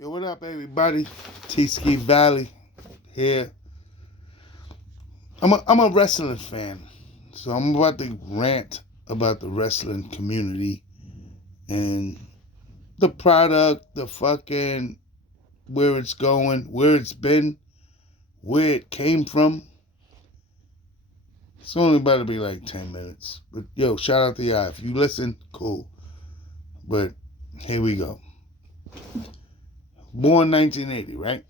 Yo, what up, everybody? T-Ski Valley here. I'm a wrestling fan, so I'm about to rant about the wrestling community and the product, the fucking where it's going, where it's been, where it came from. It's only about to be like 10 minutes. But yo, shout out to y'all. If you listen, cool. But here we go. Born 1980, right?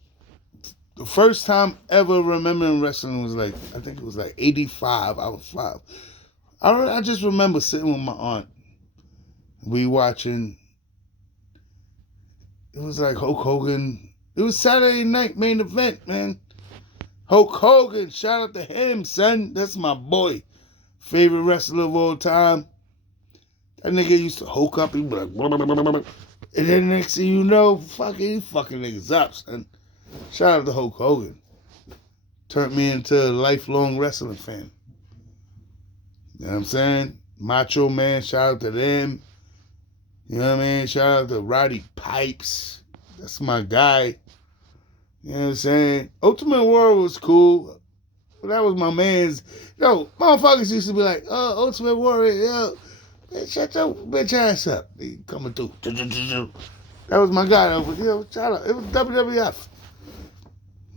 The first time ever remembering wrestling was like, I think it was like 85. I was 5. I just remember sitting with my aunt. We watching, it was like Hulk Hogan. It was Saturday night main event, man. Hulk Hogan, shout out to him, son. That's my boy. Favorite wrestler of all time. That nigga used to hulk up. He'd be like, blah, blah, blah, blah, blah. And then next thing you know, he fucking niggas up, son. Shout out to Hulk Hogan. Turned me into a lifelong wrestling fan. You know what I'm saying? Macho Man, shout out to them. You know what I mean? Shout out to Roddy Pipes. That's my guy. You know what I'm saying? Ultimate Warrior was cool. But that was my man's. Yo, motherfuckers used to be like, oh, Ultimate Warrior, yo, man, shut your bitch ass up. He coming through. That was my guy over there. Yo, shout out. It was WWF.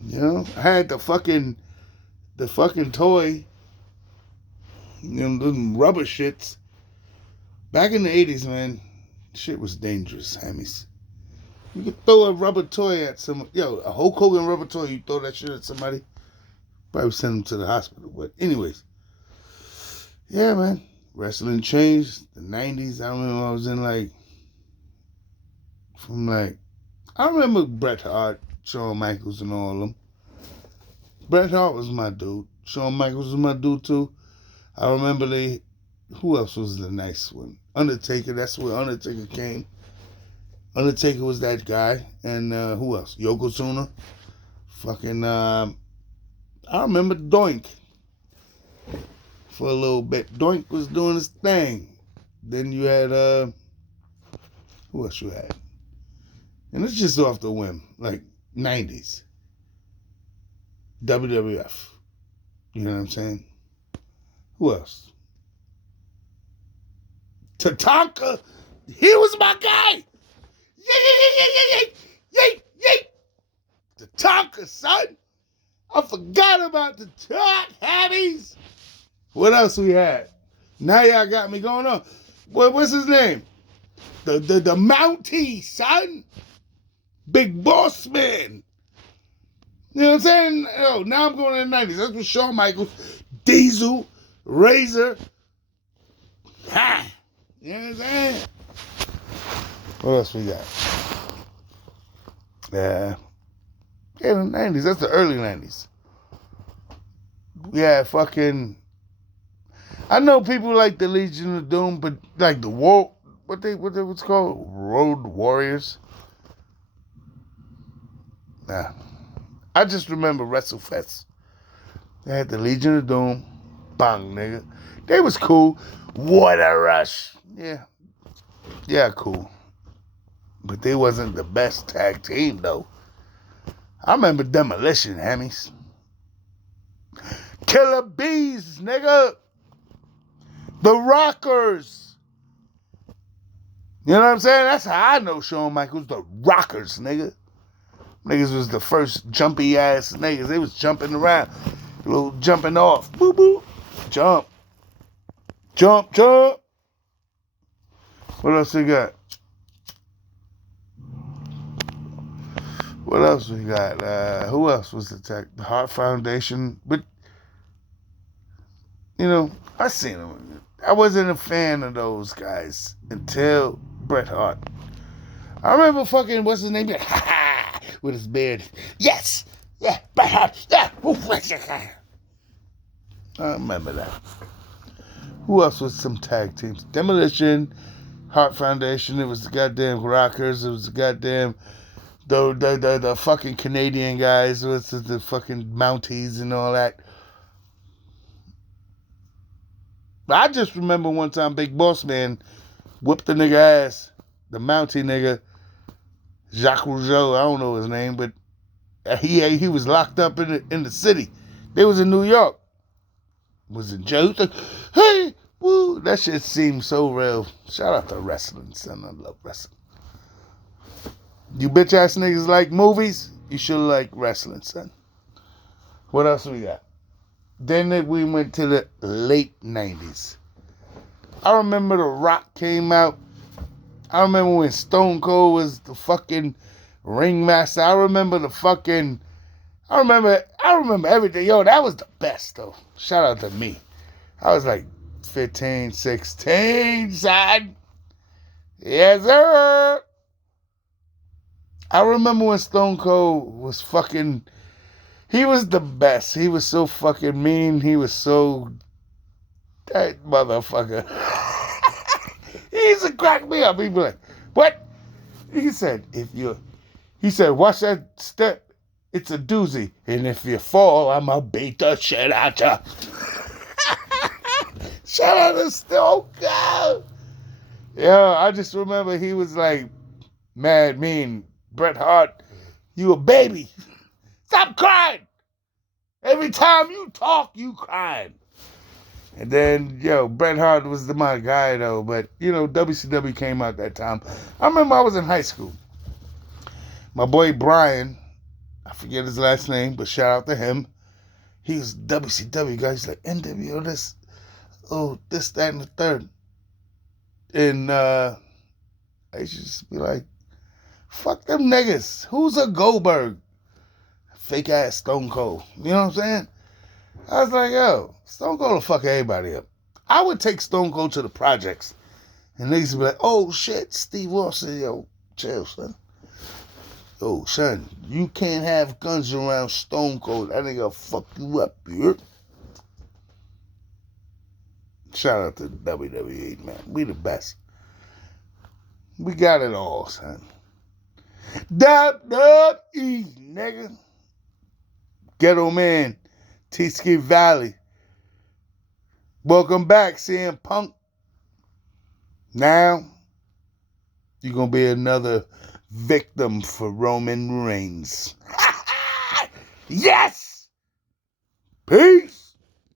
You know, I had the fucking toy, you know, them rubber shits. Back in the 80s, man, shit was dangerous, homies. You could throw a rubber toy at someone. Yo, a Hulk Hogan rubber toy, you throw that shit at somebody, probably send them to the hospital. But anyways, yeah, man, wrestling changed. The 90s, I remember I was in I remember Bret Hart, Shawn Michaels, and all of them. Bret Hart was my dude. Shawn Michaels was my dude, too. I remember who else was the nice one? Undertaker, that's where Undertaker came. Undertaker was that guy. And who else? Yokozuna. Fucking, I remember Doink for a little bit. Doink was doing his thing. Then you had, who else you had? And it's just off the whim, like 90s. WWF. You know what I'm saying? Who else? Tatanka. He was my guy. Yay. Tatanka, son. I forgot about the talk, Habbies. What else we had? Now y'all got me going on. What's his name? The Mountie, son. Big Boss Man. You know what I'm saying? Oh, now I'm going to the 90s. That's what Shawn Michaels, Diesel, Razor. Ha! You know what I'm saying? What else we got? Yeah, the 90s. That's the early 90s. Yeah, fucking. I know people like the Legion of Doom, but like the war, what's called? Road Warriors. Nah. I just remember WrestleFest. They had the Legion of Doom. Bang, nigga. They was cool. What a rush. Yeah, cool. But they wasn't the best tag team, though. I remember Demolition, hammies. Killer Bees, nigga. The Rockers. You know what I'm saying? That's how I know Shawn Michaels. The Rockers, nigga. Niggas was the first jumpy ass niggas. They was jumping around. A little jumping off. Boo boo. Jump. What else we got? Who else was the tech? The Hart Foundation. But, you know, I seen them. I wasn't a fan of those guys until Bret Hart. I remember fucking, what's his name? With his beard. Yes! Yeah, Bret Hart! Yeah! I remember that. Who else was some tag teams? Demolition, Hart Foundation. It was the goddamn Rockers. It was the goddamn the fucking Canadian guys. It was the fucking Mounties and all that. I just remember one time Big Boss Man whooped the nigga ass. The Mountie nigga. Jacques Rougeau, I don't know his name, but he was locked up in the city. They was in New York. Was in jail. He was like, hey, woo. That shit seems so real. Shout out to wrestling, son. I love wrestling. You bitch ass niggas like movies? You should like wrestling, son. What else we got? Then we went to the late 90s. I remember The Rock came out. I remember when Stone Cold was the fucking ringmaster. I remember everything. Yo, that was the best, though. Shout out to me. I was like 15, 16, son. Yes, sir. I remember when Stone Cold was fucking... He was the best. He was so fucking mean. He was so... That motherfucker. He used to crack me up. He'd be like, what? He said, watch that step. It's a doozy. And if you fall, I'ma beat the shit out ya. Shout out to Stone Cold. Yeah, I just remember he was like, mad, mean. Bret Hart, you a baby. Stop crying. Every time you talk, you crying. And then, Bret Hart was my guy, though. But, WCW came out that time. I remember I was in high school. My boy Brian, I forget his last name, but shout out to him. He was WCW guy. He's like, NWO, this, that, and the third. And I used to just be like, fuck them niggas. Who's a Goldberg? Fake ass Stone Cold. You know what I'm saying? I was like, yo, Stone Cold will fuck everybody up. I would take Stone Cold to the projects. And niggas would be like, oh shit, Steve Austin, yo, chill, son. Yo, son, you can't have guns around Stone Cold. That nigga will fuck you up, you. Shout out to WWE, man. We the best. We got it all, son. WWE, nigga. Ghetto Man, T-Ski Valley. Welcome back, CM Punk. Now, you're going to be another victim for Roman Reigns. Yes! Peace!